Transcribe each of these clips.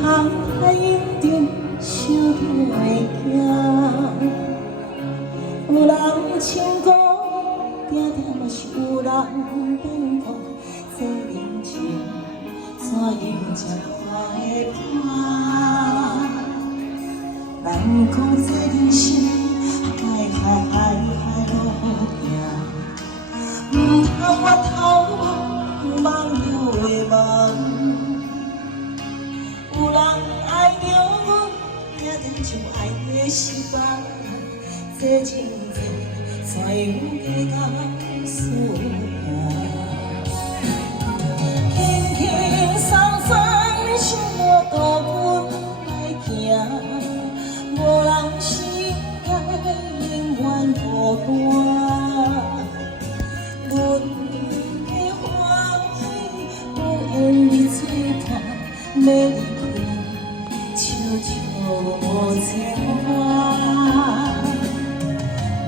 通太认真想着会惊。有人唱歌，定定嘛是有人变卦，这人情怎样才看会破？人讲这人生，海路行，唔通我头望望了的梦。有人爱着阮，定定像爱的是别人，这情债怎样加到输赢？轻轻松松想我度阮来行。无人心内永远孤单，阮的欢喜有缘你作伴，要离开，悄悄无牵挂。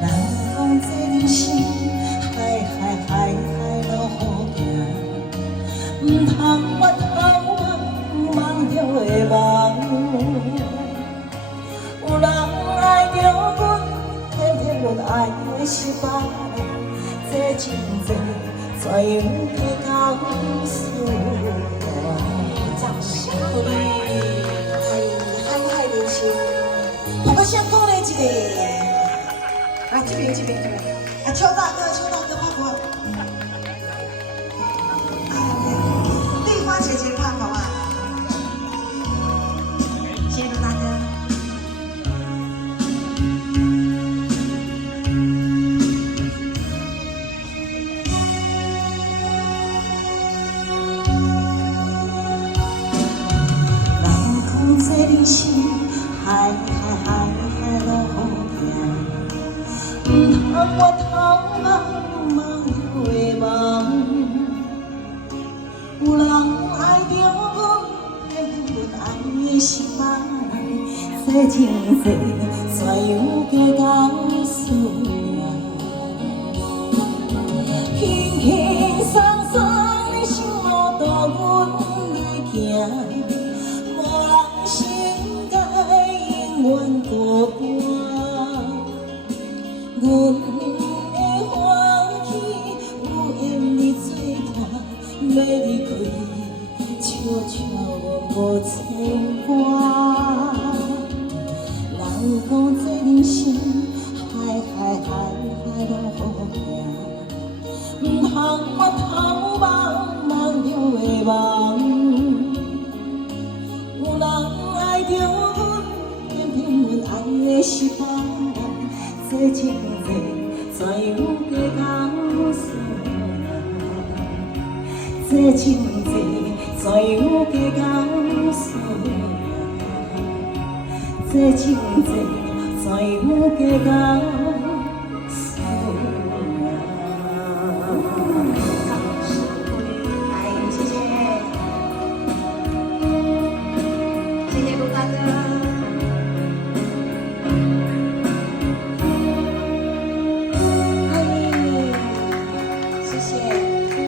人讲这人生，海路好行，唔通我头望望着的梦。有人爱着阮，偏偏阮爱的是别人，这情债怎样加到输赢？掌声鼓励，海人生。我搁先讲咧一个，啊这边，啊邱大哥拍鼓，丽花姐姐拍鼓啊，谢谢邱大哥。这人生，海路好行，唔通我头望望了的梦。有人爱着阮，偏偏阮爱的是别人，这情债怎样加到输赢？轻轻松松的想路度阮来行。永远孤单，阮的欢喜有缘你作伴，要离开，悄悄无牵挂。人讲这人生，海路好行，唔通我头望望着的梦。有人爱着阮。阮爱的是别人，这情债怎样加到输赢？这情债怎样加到输赢？这情债怎样加到？